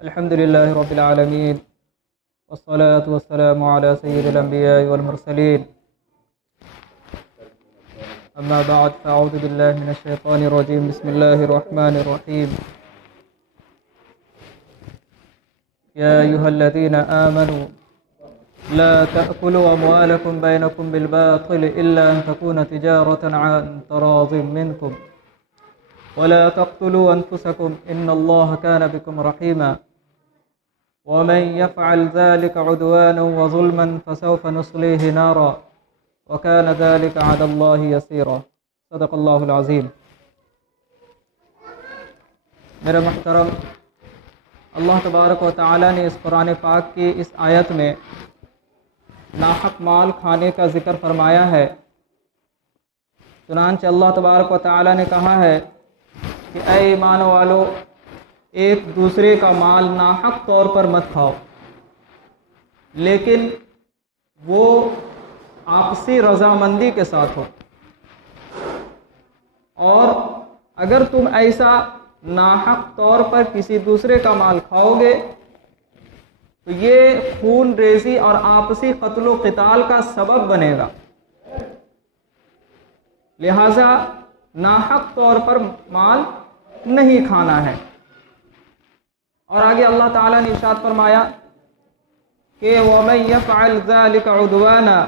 الحمد لله رب العالمين، والصلاة والسلام على سيد الأنبياء والمرسلين. أما بعد، فأعوذ بالله من الشيطان الرجيم. بسم الله الرحمن الرحيم. يا أيها الذين آمنوا لا تأكلوا أموالكم بينكم بالباطل إلا أن تكون تجارة عن تراض منكم ولا تقتلوا أنفسكم إن الله كان بكم رحيما ومن يفعل ذلك عدوانا وظلما فسوف نصليه نارا وكان ذلك على الله يسيرا. صدق اللہ العظیم. میرے محترم، اللہ تبارک و تعالی نے اس قرآن پاک کی اس آیت میں ناحق مال کھانے کا ذکر فرمایا ہے. چنانچہ اللہ تبارک و تعالی نے کہا ہے کہ اے ایمان والو، ایک دوسرے کا مال ناحق طور پر مت کھاؤ، لیکن وہ آپسی رضامندی کے ساتھ ہو. اور اگر تم ایسا ناحق طور پر کسی دوسرے کا مال کھاؤ گے تو یہ خون ریزی اور آپسی قتل و قتال کا سبب بنے گا. لہذا ناحق طور پر مال نہیں کھانا ہے. اور آگے اللہ تعالیٰ نے ارشاد فرمایا کہ وَمَن يَفْعَلْ ذَلِكَ عُدْوَانًا،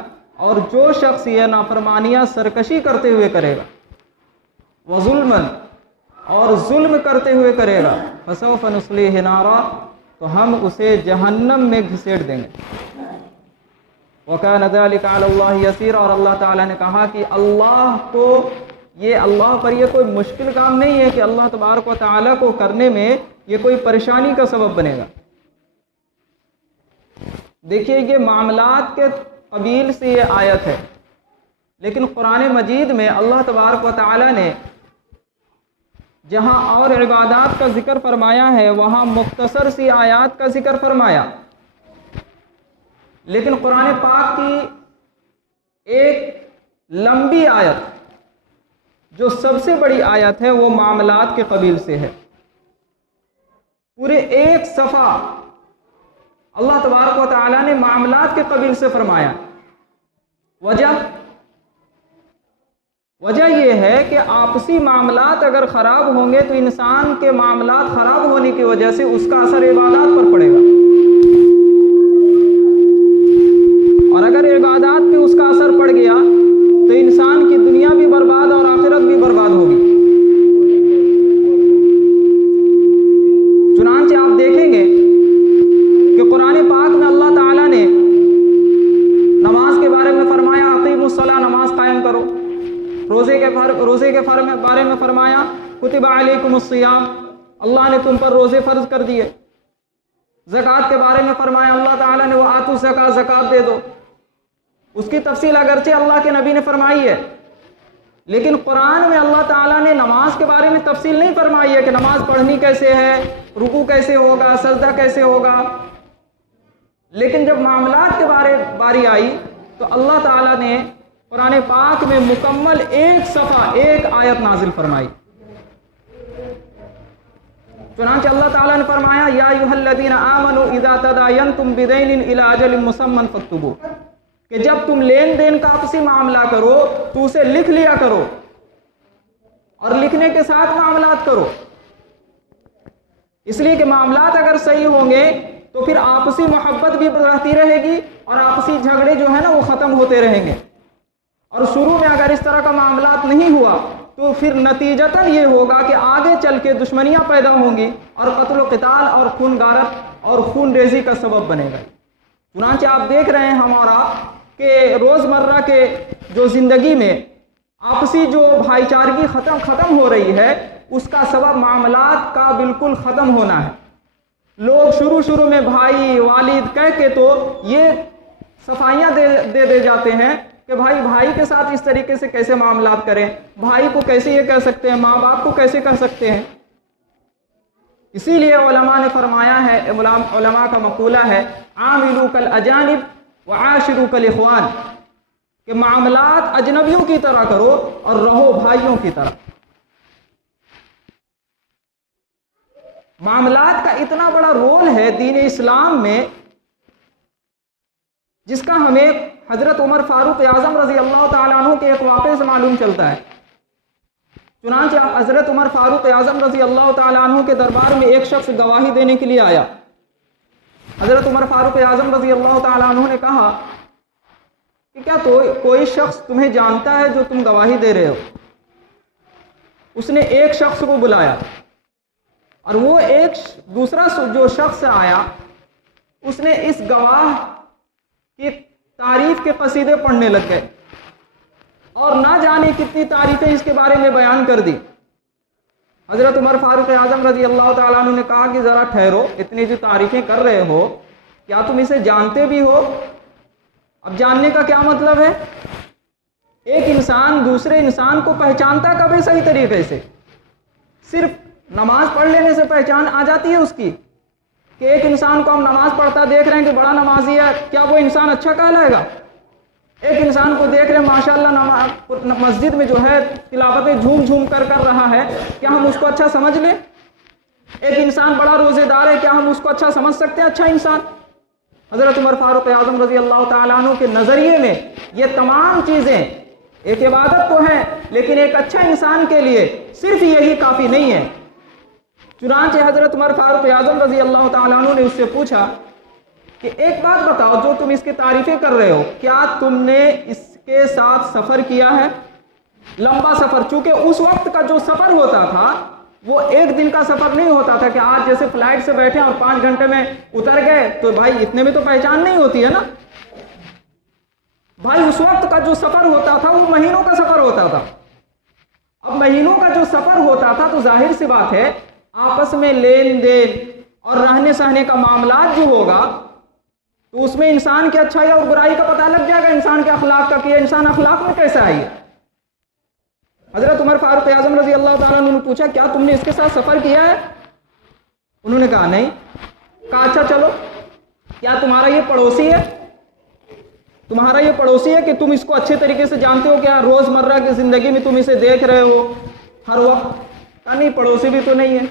اور جو شخص یہ نافرمانیاں سرکشی کرتے ہوئے کرے گا، وَظُلْمًا، اور ظلم کرتے ہوئے کرے گا، فَسَوْفَ نُصْلِيهِ نَارًا، تو ہم اسے جہنم میں گھسیٹ دیں گے. وَكَانَ ذَلِكَ عَلَى اللَّهِ يَسِيرًا، اور اللہ تعالیٰ نے کہا کہ اللہ پر یہ کوئی مشکل کام نہیں ہے کہ اللہ تبارک و تعالیٰ کو کرنے میں یہ کوئی پریشانی کا سبب بنے گا. دیکھیے، یہ معاملات کے قبیل سے یہ آیت ہے، لیکن قرآن مجید میں اللہ تبارک و تعالیٰ نے جہاں اور عبادات کا ذکر فرمایا ہے وہاں مختصر سی آیات کا ذکر فرمایا. لیکن قرآن پاک کی ایک لمبی آیت جو سب سے بڑی آیت ہے وہ معاملات کے قبیل سے ہے. پورے ایک صفحہ اللہ تبارک و تعالیٰ نے معاملات کے قبیل سے فرمایا. وجہ یہ ہے کہ آپسی معاملات اگر خراب ہوں گے تو انسان کے معاملات خراب ہونے کی وجہ سے اس کا اثر عبادات پر پڑے گا، اور اگر عبادات پہ اس کا اثر پڑ گیا تو انسان کی دنیا بھی برباد اور آخرت بھی برباد ہوگی. چنانچہ آپ دیکھیں گے کہ قرآن پاک میں اللہ تعالیٰ نے نماز کے بارے میں فرمایا اقیموا الصلاۃ، نماز قائم کرو. روزے کے بارے میں فرمایا کتب علیکم الصیام، اللہ نے تم پر روزے فرض کر دیے. زکوٰۃ کے بارے میں فرمایا اللہ تعالیٰ نے وآتوا الزکاۃ، زکوٰۃ دے دو. اس کی تفصیل اگرچہ اللہ کے نبی نے فرمائی ہے، لیکن قرآن میں اللہ تعالیٰ نے نماز کے بارے میں تفصیل نہیں فرمائی ہے کہ نماز پڑھنی کیسے ہے، رکوع کیسے ہوگا، سجدہ کیسے ہوگا. لیکن جب معاملات کے باری آئی تو اللہ تعالیٰ نے قرآن پاک میں مکمل ایک صفحہ ایک آیت نازل فرمائی. چنانچہ اللہ تعالیٰ نے فرمایا یا ایھا الذین آمنوا اذا تداینتم بدین الی اجل مسمی فاکتبوہ، کہ جب تم لین دین کا آپسی معاملہ کرو تو اسے لکھ لیا کرو، اور لکھنے کے ساتھ معاملات کرو. اس لیے کہ معاملات اگر صحیح ہوں گے تو پھر آپسی محبت بھی رہتی رہے گی اور آپسی جھگڑے جو ہے نا وہ ختم ہوتے رہیں گے. اور شروع میں اگر اس طرح کا معاملات نہیں ہوا تو پھر نتیجتاً یہ ہوگا کہ آگے چل کے دشمنیاں پیدا ہوں گی اور قتل و قتال اور خون غارت اور خون ریزی کا سبب بنے گا. چنانچہ آپ دیکھ رہے ہیں ہمارا کہ روزمرہ کے جو زندگی میں آپسی جو بھائی چارگی ختم ہو رہی ہے اس کا سبب معاملات کا بالکل ختم ہونا ہے. لوگ شروع میں بھائی والد کہہ کے تو یہ صفائیاں دے جاتے ہیں کہ بھائی کے ساتھ اس طریقے سے کیسے معاملات کریں، بھائی کو کیسے یہ کہہ سکتے ہیں، ماں باپ کو کیسے کہہ سکتے ہیں. اسی لیے علماء نے فرمایا ہے، علماء کا مقولہ ہے عاملوا کالاجانب وعاشروا کالاخوان، کہ معاملات اجنبیوں کی طرح کرو اور رہو بھائیوں کی طرح. معاملات کا اتنا بڑا رول ہے دین اسلام میں، جس کا ہمیں حضرت عمر فاروق اعظم رضی اللہ تعالیٰ عنہ کے ایک واقعے سے معلوم چلتا ہے۔ چنانچہ حضرت عمر فاروق اعظم رضی اللہ تعالیٰ عنہ کے دربار میں ایک شخص گواہی دینے کے لیے آیا۔ حضرت عمر فاروق اعظم رضی اللہ تعالیٰ عنہ نے کہا کہ کیا کوئی شخص تمہیں جانتا ہے جو تم گواہی دے رہے ہو؟ اس نے ایک شخص کو بلایا، اور وہ ایک دوسرا جو شخص آیا اس نے اس گواہ کی تعریف کے قصیدے پڑھنے لگ گئے اور نہ جانے کتنی تعریفیں اس کے بارے میں بیان کر دی۔ حضرت عمر فاروق اعظم رضی اللہ تعالیٰ عنہ نے کہا کہ ذرا ٹھہرو، اتنی جو تعریفیں کر رہے ہو کیا تم اسے جانتے بھی ہو؟ اب جاننے کا کیا مطلب ہے؟ ایک انسان دوسرے انسان کو پہچانتا کب ہے صحیح طریقے سے؟ صرف نماز پڑھ لینے سے پہچان آ جاتی ہے اس کی، کہ ایک انسان کو ہم نماز پڑھتا دیکھ رہے ہیں کہ بڑا نمازی ہے، کیا وہ انسان اچھا کہلائے گا؟ ایک انسان کو دیکھ رہے ہیں ماشاءاللہ مسجد میں جو ہے تلاوتیں جھوم جھوم کر رہا ہے، کیا ہم اس کو اچھا سمجھ لیں؟ ایک انسان بڑا روزے دار ہے، کیا ہم اس کو اچھا سمجھ سکتے ہیں اچھا انسان؟ حضرت عمر فاروق اعظم رضی اللہ تعالیٰ عنہ کے نظریے میں یہ تمام چیزیں ایک عبادت تو ہے، لیکن ایک اچھا انسان کے لیے صرف یہی کافی نہیں ہے۔ چنانچہ حضرت عمر فاروق اعظم رضی اللہ تعالیٰ عنہ نے اس سے پوچھا کہ ایک بات بتاؤ، جو تم اس کی تعریفیں کر رہے ہو کیا تم نے اس کے ساتھ سفر کیا ہے؟ لمبا سفر، چونکہ اس وقت کا جو سفر ہوتا تھا وہ ایک دن کا سفر نہیں ہوتا تھا کہ آج جیسے فلائٹ سے بیٹھے اور 5 گھنٹے میں اتر گئے تو بھائی اتنے میں تو پہچان نہیں ہوتی ہے نا بھائی۔ اس وقت کا جو سفر ہوتا تھا وہ مہینوں کا سفر ہوتا تھا۔ اب مہینوں کا جو سفر ہوتا تھا تو ظاہر سی بات ہے آپس میں لین دین اور رہنے سہنے کا معاملات جو ہوگا تو اس میں انسان کی اچھائی اور برائی کا پتہ لگ جائے گا، انسان کے اخلاق کا کہ انسان اخلاق میں کیسا آئی ہے۔ حضرت عمر فاروق اعظم رضی اللہ تعالیٰ عنہ نے پوچھا کیا تم نے اس کے ساتھ سفر کیا ہے؟ انہوں نے کہا نہیں۔ کہا اچھا چلو، کیا تمہارا یہ پڑوسی ہے؟ تمہارا یہ پڑوسی ہے کہ تم اس کو اچھے طریقے سے جانتے ہو، کیا روز مرہ کی زندگی میں تم اسے دیکھ رہے ہو ہر وقت؟ کہا نہیں، پڑوسی بھی تو نہیں ہے۔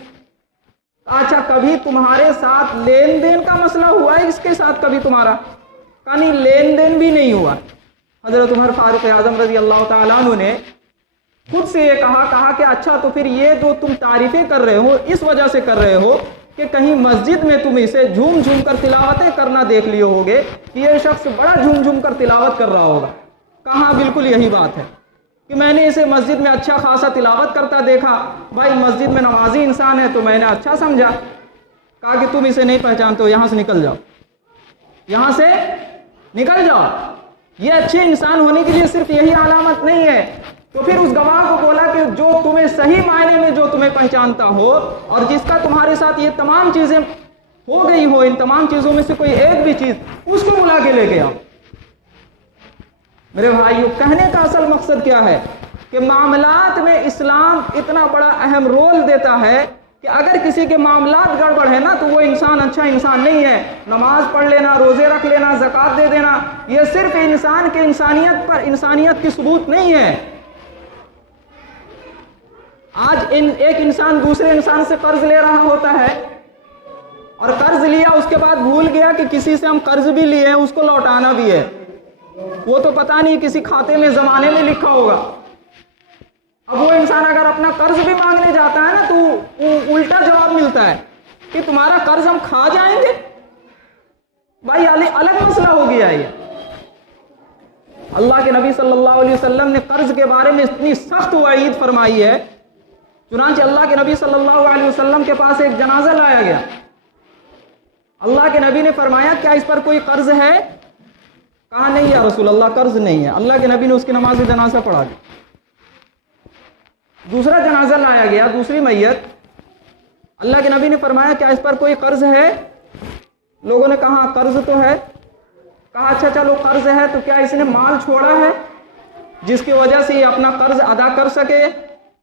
اچھا کبھی تمہارے ساتھ لین دین کا مسئلہ ہوا ہے اس کے ساتھ کبھی تمہارا؟ کہا نہیں، لین دین بھی نہیں ہوا۔ حضرت عمر فاروق اعظم رضی اللہ تعالیٰ عنہ نے خود سے یہ کہا کہ اچھا تو پھر یہ جو تم تعریفیں کر رہے ہو اس وجہ سے کر رہے ہو کہ کہیں مسجد میں تم اسے جھوم جھوم کر تلاوتیں کرنا دیکھ لیے ہوگے کہ یہ شخص بڑا جھوم جھوم کر تلاوت کر رہا ہوگا۔ کہاں بالکل یہی بات ہے کہ میں نے اسے مسجد میں اچھا خاصا تلاوت کرتا دیکھا، بھائی مسجد میں نمازی انسان ہے تو میں نے اچھا سمجھا۔ کہا کہ تم اسے نہیں پہچانتے ہو، یہاں سے نکل جاؤ، یہاں سے نکل جاؤ۔ یہ اچھے انسان ہونے کے لیے صرف یہی علامت نہیں ہے۔ تو پھر اس گواہ کو بولا کہ جو تمہیں صحیح معنی میں جو تمہیں پہچانتا ہو اور جس کا تمہارے ساتھ یہ تمام چیزیں ہو گئی ہو، ان تمام چیزوں میں سے کوئی ایک بھی چیز، اس کو بلا کے لے کے آؤ۔ میرے بھائیو، کہنے کا اصل مقصد کیا ہے کہ معاملات میں اسلام اتنا بڑا اہم رول دیتا ہے کہ اگر کسی کے معاملات گڑبڑ ہے نا تو وہ انسان اچھا انسان نہیں ہے۔ نماز پڑھ لینا، روزے رکھ لینا، زکوٰۃ دے دینا، یہ صرف انسان کے انسانیت کی ثبوت نہیں ہے۔ آج ایک انسان دوسرے انسان سے قرض لے رہا ہوتا ہے اور قرض لیا، اس کے بعد بھول گیا کہ کسی سے ہم قرض بھی لیے ہیں، اس کو لوٹانا بھی ہے، وہ تو پتہ نہیں کسی کھاتے میں زمانے میں لکھا ہوگا۔ اب وہ انسان اگر اپنا قرض بھی مانگنے جاتا ہے نا تو الٹا جواب ملتا ہے کہ تمہارا قرض ہم کھا جائیں گے۔ بھائی الگ مسئلہ ہو گیا یہ۔ اللہ کے نبی صلی اللہ علیہ وسلم نے قرض کے بارے میں اتنی سخت وعید فرمائی ہے، چنانچہ اللہ کے نبی صلی اللہ علیہ وسلم کے پاس ایک جنازہ لایا گیا۔ اللہ کے نبی نے فرمایا کیا اس پر کوئی قرض ہے؟ کہا نہیں یا رسول اللہ، قرض نہیں ہے۔ اللہ کے نبی نے اس کی نماز جنازہ پڑھا دی۔ دوسرا جنازہ لایا گیا، دوسری میت، اللہ کے نبی نے فرمایا کیا اس پر کوئی قرض ہے؟ لوگوں نے کہا قرض تو ہے۔ کہا اچھا چلو قرض ہے تو کیا اس نے مال چھوڑا ہے جس کی وجہ سے یہ اپنا قرض ادا کر سکے،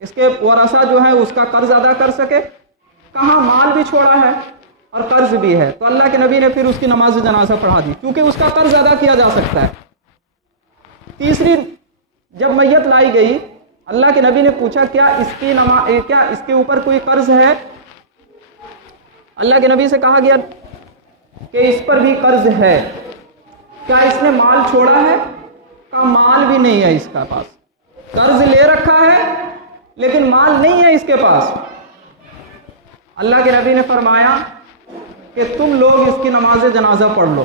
اس کے ورثہ جو ہے اس کا قرض ادا کر سکے؟ کہاں مال بھی چھوڑا ہے اور قرض بھی ہے۔ تو اللہ کے نبی نے پھر اس کی نماز جنازہ پڑھا دی کیونکہ اس کا قرض ادا کیا جا سکتا ہے۔ تیسری جب میت لائی گئی، اللہ کے نبی نے پوچھا کیا اس کے اوپر کوئی قرض ہے؟ اللہ کے نبی سے کہا گیا کہ اس پر بھی قرض ہے، کیا اس نے مال چھوڑا ہے؟ کہا مال بھی نہیں ہے اس کا پاس، قرض لے رکھا ہے لیکن مال نہیں ہے اس کے پاس۔ اللہ کے نبی نے فرمایا کہ تم لوگ اس کی نماز جنازہ پڑھ لو،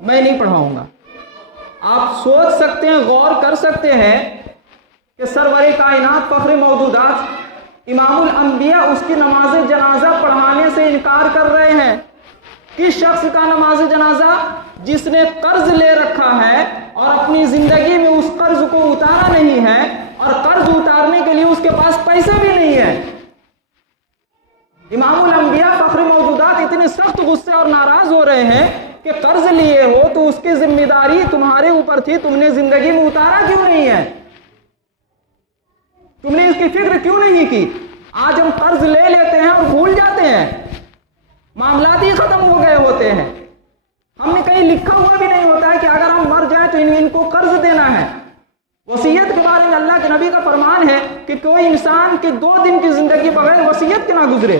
میں نہیں پڑھاؤں گا۔ آپ سوچ سکتے ہیں، غور کر سکتے ہیں کہ سرور کائنات فخر موجودات امام الانبیاء اس کی نماز جنازہ پڑھانے سے انکار کر رہے ہیں۔ کس شخص کا نماز جنازہ؟ جس نے قرض لے رکھا ہے اور اپنی زندگی میں اس قرض کو اتارا نہیں ہے، اور قرض اتارنے کے لیے اس کے پاس پیسے بھی نہیں ہے۔ امام الانبیاء فخر موجودات اتنے سخت غصے اور ناراض ہو رہے ہیں کہ قرض لیے ہو تو اس کی ذمہ داری تمہارے اوپر تھی، تم نے زندگی میں اتارا کیوں نہیں ہے؟ تم نے اس کی فکر کیوں نہیں کی؟ آج ہم قرض لے لیتے ہیں اور بھول جاتے ہیں، معاملات ہی ختم ہو گئے ہوتے ہیں۔ ہم نے کہیں لکھا ہوا بھی نہیں ہوتا ہے کہ اگر ہم مر جائیں تو ان کو قرض دینا ہے۔ وصیت کے بارے میں اللہ کے نبی کا فرمان ہے کہ کوئی انسان کے 2 دن کی زندگی بغیر وصیت کے نہ گزرے،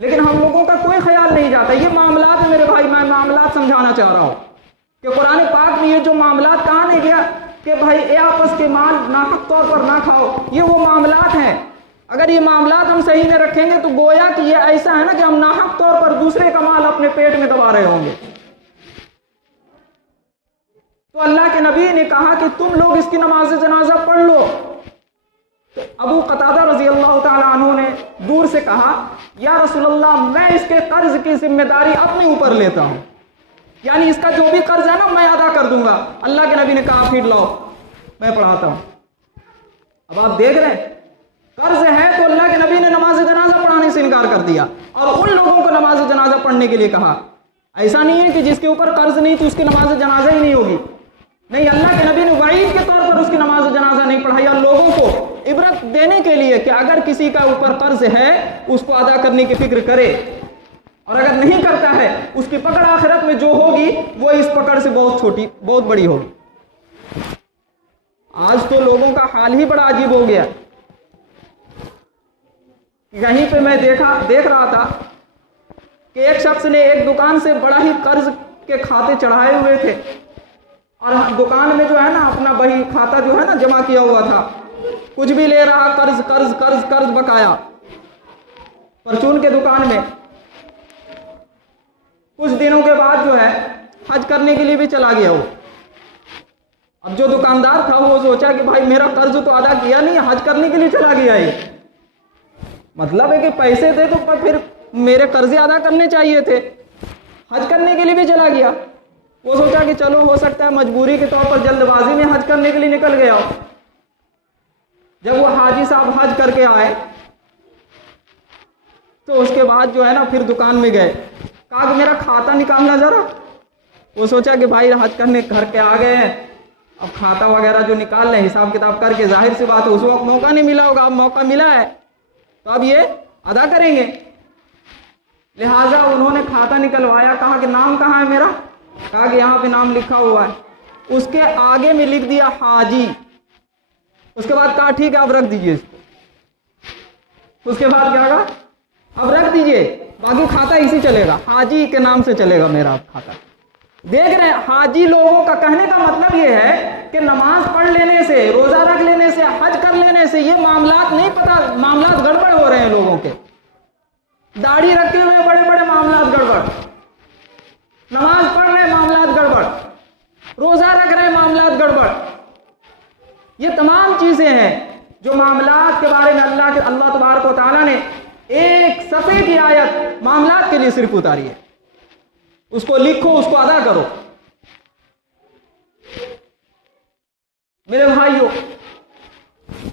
لیکن ہم لوگوں کا کوئی خیال نہیں جاتا۔ یہ معاملات ہے میرے بھائی، میں معاملات سمجھانا چاہ رہا ہوں کہ قرآن پاک میں یہ جو معاملات کہا نہیں گیا کہ بھائی اے آپس کے مال ناحق طور پر نہ کھاؤ، یہ وہ معاملات ہیں۔ اگر یہ معاملات ہم صحیح میں رکھیں گے تو گویا کہ یہ ایسا ہے نا کہ ہم ناحق طور پر دوسرے کا مال اپنے پیٹ میں دبا رہے ہوں گے۔ تو اللہ کے نبی نے کہا کہ تم لوگ اس کی نماز جنازہ پڑھ لو۔ تو ابو قتادہ رضی اللہ تعالیٰ عنہ نے دور سے کہا یا رسول اللہ، میں اس کے قرض کی ذمہ داری اپنے اوپر لیتا ہوں، یعنی اس کا جو بھی قرض ہے نا میں ادا کر دوں گا۔ اللہ کے نبی نے کہا پھر لاؤ میں پڑھاتا ہوں۔ اب آپ دیکھ رہے ہیں قرض ہے تو اللہ کے نبی نے نماز جنازہ پڑھانے سے انکار کر دیا اور ان لوگوں کو نماز جنازہ پڑھنے کے لیے کہا۔ ایسا نہیں ہے کہ جس کے اوپر قرض نہیں تو اس کی نماز جنازہ ہی نہیں ہوگی، نہیں، اللہ کے نبی نے وعید کے طور پر اس کی نماز جنازہ نہیں پڑھائی، اور لوگوں کو عبرت دینے کے لیے کہ اگر کسی کا اوپر قرض ہے اس کو ادا کرنے کی فکر کرے، اور اگر نہیں کرتا ہے اس کی پکڑ آخرت میں جو ہوگی وہ اس پکڑ سے بہت چھوٹی بہت بڑی ہوگی۔ آج تو لوگوں کا حال ہی بڑا عجیب ہو گیا۔ یہیں پہ میں دیکھ رہا تھا کہ ایک شخص نے ایک دکان سے بڑا ہی قرض کے کھاتے چڑھائے ہوئے تھے، اور دکان میں جو ہے نا اپنا بہی کھاتا جو ہے نا جمع کیا ہوا تھا، کچھ بھی لے رہا قرض قرض قرض قرض بقایا۔ پرچون کے دکان میں کچھ دنوں کے بعد جو ہے حج کرنے کے لیے بھی چلا گیا وہ۔ اب جو دکاندار تھا وہ سوچا کہ بھائی میرا قرض تو ادا کیا نہیں، حج کرنے کے لیے چلا گیا ہے، مطلب ہے کہ پیسے تھے تو پھر میرے قرضے ادا کرنے چاہیے تھے، حج کرنے کے لیے بھی چلا گیا۔ وہ سوچا کہ چلو ہو سکتا ہے مجبوری کے طور پر جلد بازی میں حج کرنے کے لیے نکل گیا ہو۔ جب وہ حاجی صاحب حج کر کے آئے تو اس کے بعد جو ہے نا پھر دکان میں گئے، کہا کہ میرا کھاتا نکالنا ذرا۔ وہ سوچا کہ بھائی حج کرنے گھر کے آ گئے ہیں، اب کھاتا وغیرہ جو نکال لیں حساب کتاب کر کے، ظاہر سی بات ہے اس وقت موقع نہیں ملا ہوگا، اب موقع ملا ہے تو اب یہ ادا کریں گے۔ لہٰذا انہوں نے کھاتا نکلوایا، کہا کہ نام کہاں ہے میرا؟ کہا کہ یہاں پہ نام لکھا ہوا ہے۔ اس کے آگے میں لکھ دیا حاجی۔ اس کے بعد کہا ٹھیک ہے اب رکھ دیجئے اس کو۔ اس کے بعد کیا کہا؟ اب رکھ دیجئے، باقی کھاتا اسی چلے گا، حاجی کے نام سے چلے گا میرا کھاتا۔ دیکھ رہے ہیں حاجی لوگوں کا کہنے کا مطلب یہ ہے کہ نماز پڑھ لینے سے، روزہ رکھ لینے سے، حج کر لینے سے یہ معاملات نہیں پتا، معاملات گڑبڑ ہو رہے ہیں لوگوں کے۔ داڑھی رکھے ہوئے بڑے بڑے معاملات گڑبڑ، نماز پڑھ رہے معاملات گڑبڑ، روزہ رکھ رہے معاملات گڑبڑ۔ یہ تمام چیزیں ہیں جو معاملات کے بارے میں اللہ تبارک و تعالیٰ نے ایک صفحے کی آیت معاملات کے لیے صرف اتاری ہے۔ اس کو لکھو، اس کو ادا کرو۔ میرے بھائیوں،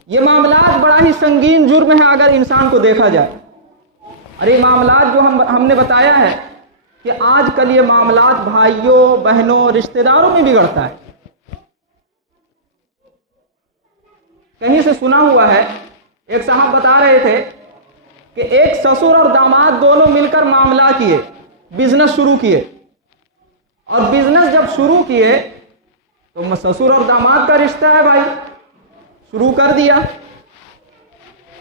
یہ معاملات بڑا ہی سنگین جرم ہے اگر انسان کو دیکھا جائے، اور یہ معاملات جو ہم نے بتایا ہے کہ آج کل یہ معاملات بھائیوں بہنوں رشتہ داروں میں بگڑتا ہے۔ کہیں سے سنا ہوا ہے، ایک صاحب بتا رہے تھے کہ ایک سسر اور داماد دونوں مل کر معاملہ کیے، بزنس شروع کیے، اور بزنس جب شروع کیے تو سسر اور داماد کا رشتہ ہے بھائی، شروع کر دیا،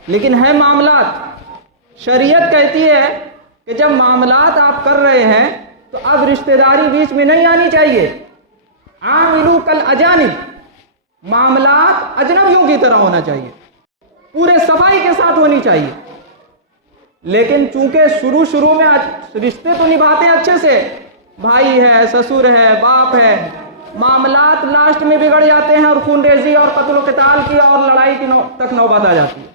لیکن ہے معاملات شریعت کہتی ہے کہ جب معاملات آپ کر رہے ہیں تو اب رشتہ داری بیچ میں نہیں آنی چاہیے. عاملو کل اجانب، معاملات اجنبیوں کی طرح ہونا چاہیے، پورے صفائی کے ساتھ ہونی چاہیے. لیکن چونکہ شروع میں رشتے تو نبھاتے ہیں اچھے سے، بھائی ہے، سسر ہے، باپ ہے، معاملات لاسٹ میں بگڑ جاتے ہیں اور خون ریزی اور قتل و قتال کی اور لڑائی کی تک نوبت آ جاتی ہے.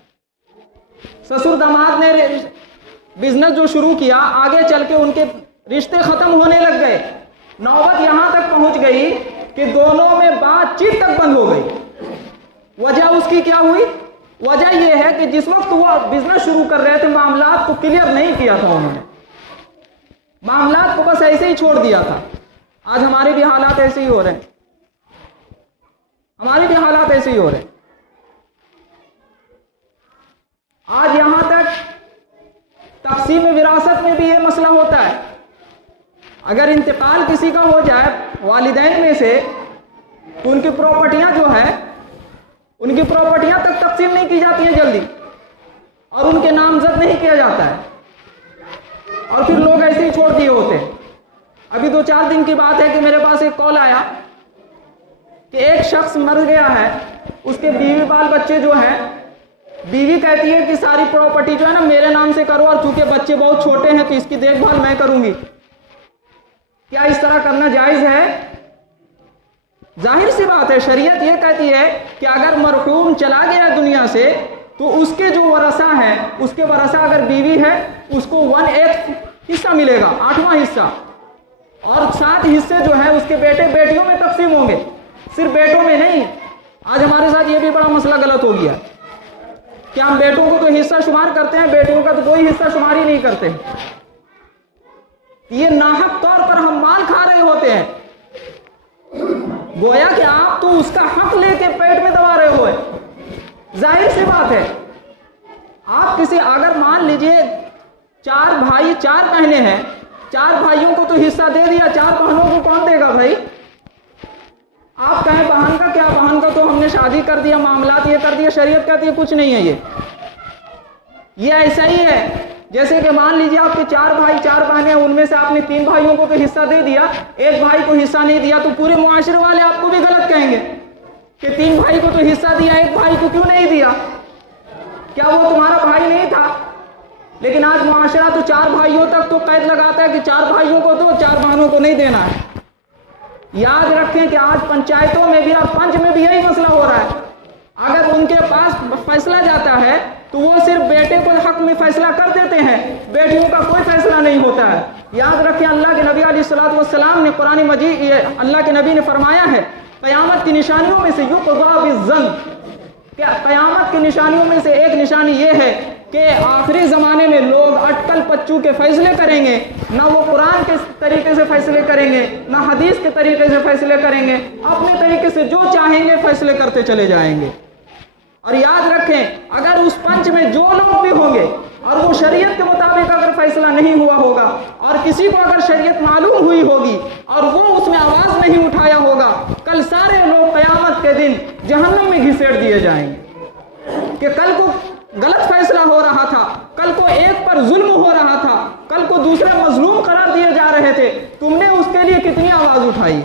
سسر داماد نے بزنس جو شروع کیا، آگے چل کے ان کے رشتے ختم ہونے لگ گئے. نوبت یہاں تک پہنچ گئی کہ دونوں میں بات چیت تک بند ہو گئی. وجہ اس کی کیا ہوئی؟ وجہ یہ ہے کہ جس وقت وہ بزنس شروع کر رہے تھے معاملات کو کلیئر نہیں کیا تھا انہوں نے، معاملات کو بس ایسے ہی چھوڑ دیا تھا. آج ہمارے بھی حالات ایسے ہی ہو رہے ہیں، ہمارے بھی حالات ایسے ہی ہو رہے ہیں. آج یہاں تک تقسیم وراثت میں بھی یہ مسئلہ ہوتا ہے. اگر انتقال کسی کا ہو جائے والدین میں سے تو ان کی پراپرٹیاں جو ہے، ان کی پراپرٹیاں تک تقسیم نہیں کی جاتی ہیں جلدی، اور ان کے نامزد نہیں کیا جاتا ہے، اور پھر لوگ ایسے ہی چھوڑ دیے ہوتے ہیں. ابھی 2-4 دن کی بات ہے کہ میرے پاس ایک کال آیا کہ ایک شخص مر گیا ہے، اس کے بیوی بال بچے جو ہیں، بیوی کہتی ہے کہ ساری پراپرٹی جو ہے نا میرے نام سے کرو، اور چونکہ بچے بہت چھوٹے ہیں تو اس کی دیکھ بھال میں کروں گی. کیا اس طرح کرنا جائز ہے؟ ظاہر سی بات ہے، شریعت یہ کہتی ہے کہ اگر مرحوم چلا گیا دنیا سے تو اس کے جو ورثہ ہیں، اس کے ورثہ اگر بیوی ہے اس کو 1/8 حصہ ملے گا، 8واں حصہ، اور 7 حصے جو ہیں اس کے بیٹے بیٹیوں میں تقسیم ہوں گے، صرف بیٹوں میں نہیں. آج ہمارے ساتھ یہ بھی بڑا مسئلہ غلط ہو گیا کہ ہم بیٹوں کو تو حصہ شمار کرتے ہیں، بیٹیوں کا تو کوئی حصہ شمار ہی نہیں کرتے. یہ ناحق طور پر ہم مال کھا رہے ہوتے ہیں، گویا کہ آپ تو اس کا حق لے کے پیٹ میں دبا رہے ہوئے. ظاہر سی بات ہے، آپ کسی اگر مان لیجئے 4 بھائی 4 بہنیں ہیں، 4 بھائیوں کو تو حصہ دے دیا، 4 بہنوں کو کون دے گا بھائی؟ آپ کہیں بہن کا کیا، بہن کا تو ہم نے شادی کر دیا، معاملات یہ کر دیا. شریعت کہتی ہے کچھ نہیں ہے، یہ ایسا ہی ہے جیسے کہ مان لیجیے آپ کے 4 بھائی 4 بہنیں ہیں، ان میں سے آپ نے 3 بھائیوں کو تو حصہ دے دیا، ایک بھائی کو حصہ نہیں دیا، تو پورے معاشرے والے آپ کو بھی غلط کہیں گے کہ 3 بھائی کو تو حصہ دیا، ایک بھائی کو کیوں نہیں دیا؟ کیا وہ تمہارا بھائی نہیں تھا؟ لیکن آج معاشرہ تو 4 بھائیوں تک تو قید لگاتا ہے کہ 4 بھائیوں کو دو، 4 بہنوں کو نہیں دینا ہے. یاد رکھیں کہ آج پنچایتوں میں بھی اور پنچ میں بھی یہی مسئلہ ہو رہا ہے. اگر ان کے پاس فیصلہ جاتا ہے تو وہ صرف بیٹے کو حق میں فیصلہ کر دیتے ہیں، بیٹیوں کا کوئی فیصلہ نہیں ہوتا ہے. یاد رکھیں اللہ کے نبی علیہ الصلوۃ نے قرآن مجید، اللہ کے نبی نے فرمایا ہے قیامت کی نشانیوں میں سے یقضی بالظن، کہ قیامت کی نشانیوں میں سے ایک نشانی یہ ہے کہ آخری زمانے میں لوگ اٹکل پچو کے فیصلے کریں گے، نہ وہ قرآن کے طریقے سے فیصلے کریں گے، نہ حدیث کے طریقے سے فیصلے کریں گے، اپنے طریقے سے جو چاہیں گے فیصلے کرتے چلے جائیں گے. اور یاد رکھیں اگر اس پنچ میں جو لوگ بھی ہوں گے اور وہ شریعت کے مطابق اگر فیصلہ نہیں ہوا ہوگا، اور کسی کو اگر شریعت معلوم ہوئی ہوگی اور وہ اس میں آواز نہیں اٹھایا ہوگا، کل سارے لوگ قیامت کے دن جہنم میں گھسیٹ دیے جائیں گے. کہ کل کو غلط فیصلہ ہو رہا تھا، کل کو ایک پر ظلم ہو رہا تھا، کل کو دوسرے مظلوم قرار دیے جا رہے تھے، تم نے اس کے لیے کتنی آواز اٹھائی؟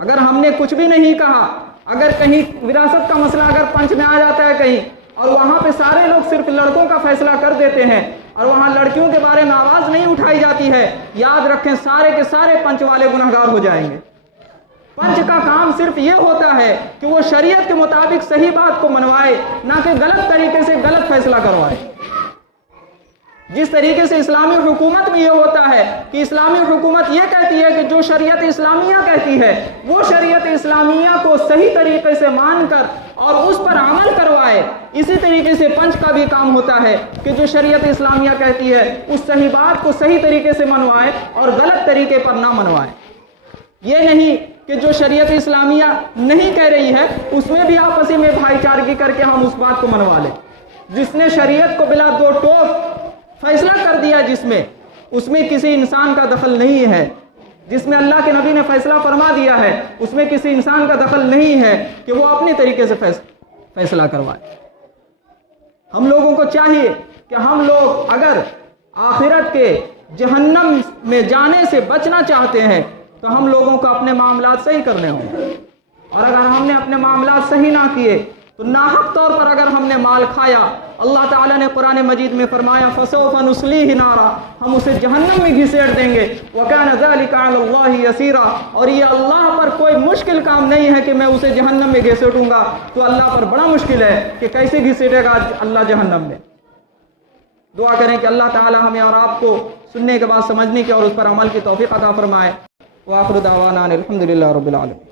اگر ہم نے کچھ بھی نہیں کہا، اگر کہیں وراثت کا مسئلہ اگر پنچ میں آ جاتا ہے کہیں، اور وہاں پہ سارے لوگ صرف لڑکوں کا فیصلہ کر دیتے ہیں اور وہاں لڑکیوں کے بارے میں آواز نہیں اٹھائی جاتی ہے، یاد رکھیں سارے کے سارے پنچ والے گنہگار ہو جائیں گے. پنچ کا کام صرف یہ ہوتا ہے کہ وہ شریعت کے مطابق صحیح بات کو منوائے، نہ کہ غلط طریقے سے غلط فیصلہ کروائے. جس طریقے سے اسلامی حکومت میں یہ ہوتا ہے کہ اسلامی حکومت یہ کہتی ہے کہ جو شریعت اسلامیہ کہتی ہے وہ شریعت اسلامیہ کو صحیح طریقے سے مان کر اور اس پر عمل کروائے، اسی طریقے سے پنچ کا بھی کام ہوتا ہے کہ جو شریعت اسلامیہ کہتی ہے اس صحیح بات کو صحیح طریقے سے منوائے اور غلط طریقے پر نہ منوائے. یہ نہیں کہ جو شریعت اسلامیہ نہیں کہہ رہی ہے اس میں بھی آپسی میں بھائی چارگی کر کے ہم اس بات کو منوا لیں. جس نے شریعت کو بلا دو ٹوک فیصلہ کر دیا، جس میں اس میں کسی انسان کا دخل نہیں ہے، جس میں اللہ کے نبی نے فیصلہ فرما دیا ہے اس میں کسی انسان کا دخل نہیں ہے کہ وہ اپنے طریقے سے فیصلہ کروائے. ہم لوگوں کو چاہیے کہ ہم لوگ اگر آخرت کے جہنم میں جانے سے بچنا چاہتے ہیں تو ہم لوگوں کو اپنے معاملات صحیح کرنے ہوں گے، اور اگر ہم نے اپنے معاملات صحیح نہ کیے تو ناحق طور پر اگر ہم نے مال کھایا، اللہ تعالیٰ نے قرآن مجید میں فرمایا فَسَوْفَ نُصْلِيهِ نَارًا، ہم اسے جہنم میں گھسیٹ دیں گے، وَكَانَ ذَلِكَ عَلَى اللَّهِ يَسِيرًا، اور یہ اللہ پر کوئی مشکل کام نہیں ہے کہ میں اسے جہنم میں گھسیٹوں گا، تو اللہ پر بڑا مشکل ہے کہ کیسے گھسیٹے گا اللہ جہنم میں۔ دعا کریں کہ اللہ تعالیٰ ہمیں اور آپ کو سننے کے بعد سمجھنے کی اور اس پر عمل کی توفیق عطا فرمائے۔ وآخر دعوانا الحمدللہ رب العالمین۔